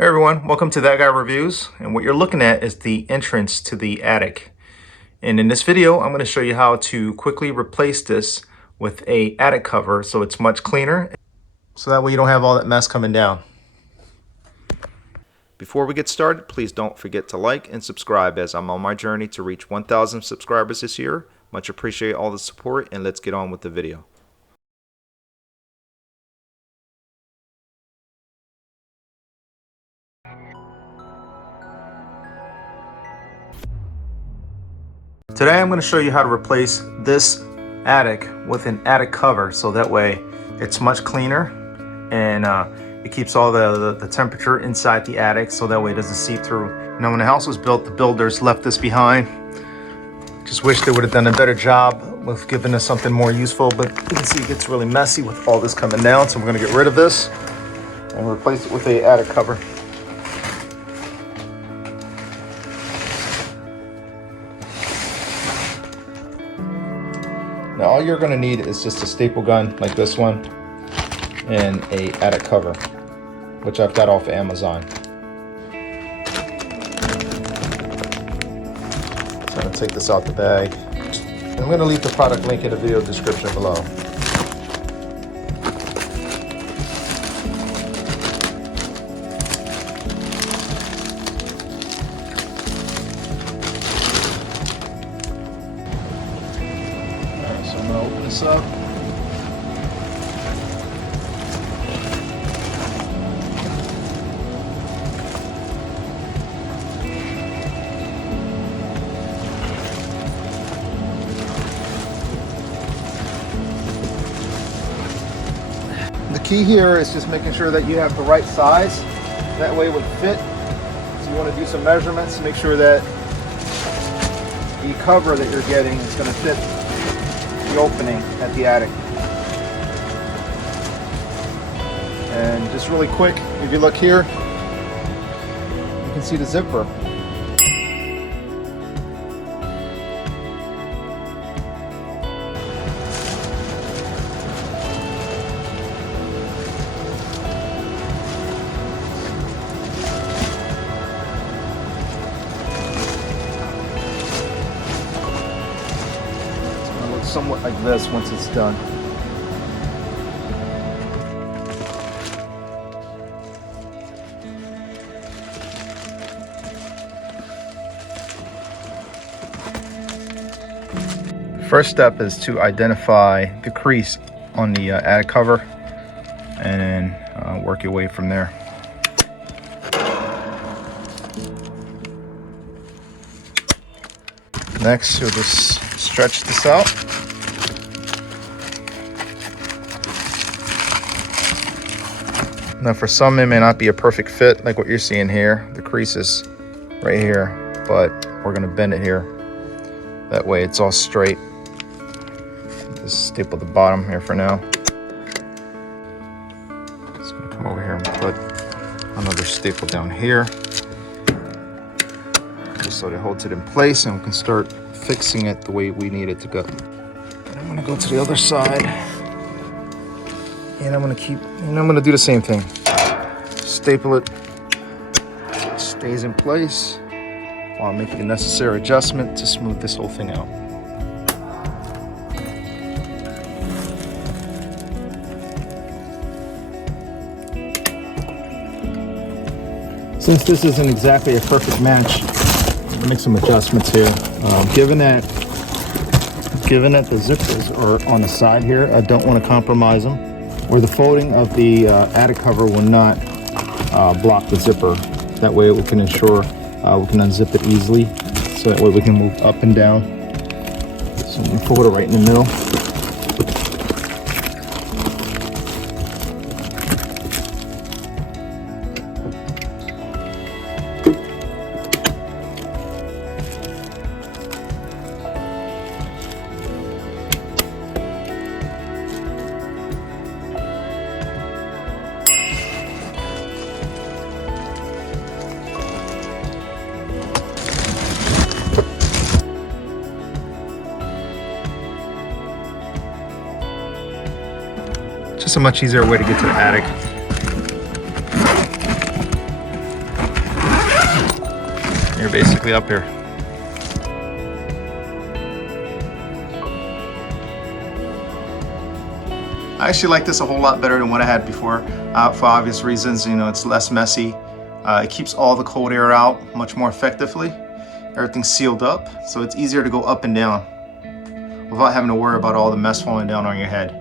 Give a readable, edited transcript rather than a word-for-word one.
Hey everyone, welcome to That Guy Reviews, and what you're looking at is the entrance to the attic. And in this video, I'm going to show you how to quickly replace this with a attic cover so it's much cleaner, so that way you don't have all that mess coming down. Before we get started, please don't forget to like and subscribe as I'm on my journey to reach 1,000 subscribers this year. Much appreciate all the support, and let's get on with the video. Today I'm going to show you how to replace this attic with an attic cover so that way it's much cleaner and it keeps all the temperature inside the attic so that way it doesn't seep through. Now when the house was built, the builders left this behind. Just wish they would have done a better job with giving us something more useful, but you can see it gets really messy with all this coming down, so we're going to get rid of this and replace it with a attic cover. Now all you're going to need is just a staple gun like this one and a attic cover, which I've got off Amazon. So I'm going to take this out the bag. I'm going to leave the product link in the video description below. So I'm going to open this up. The key here is just making sure that you have the right size. That way it would fit. So you want to do some measurements to make sure that the cover that you're getting is going to fit the opening at the attic. And just really quick, if you look here, you can see the zipper. It's going to look somewhat like this once it's done. First step is to identify the crease on the attic cover and then work your way from there. Next, you'll just stretch this out. Now for some it may not be a perfect fit like what you're seeing here. The crease is right here, but we're going to bend it here. That way it's all straight. Just staple the bottom here for now. Just gonna come over here and put another staple down here, just so that it holds it in place, and we can start fixing it the way we need it to go. And I'm gonna go to the other side, and I'm gonna do the same thing. Staple it, so it stays in place while making the necessary adjustment to smooth this whole thing out. Since this isn't exactly a perfect match, I'll make some adjustments here. Given that the zippers are on the side here, I don't want to compromise them, where the folding of the attic cover will not block the zipper. That way we can ensure we can unzip it easily, so that way we can move up and down. So I'm going to fold it right in the middle. Just a much easier way to get to the attic. You're basically up here. I actually like this a whole lot better than what I had before, for obvious reasons. You know, it's less messy. It keeps all the cold air out much more effectively. Everything's sealed up, so it's easier to go up and down without having to worry about all the mess falling down on your head.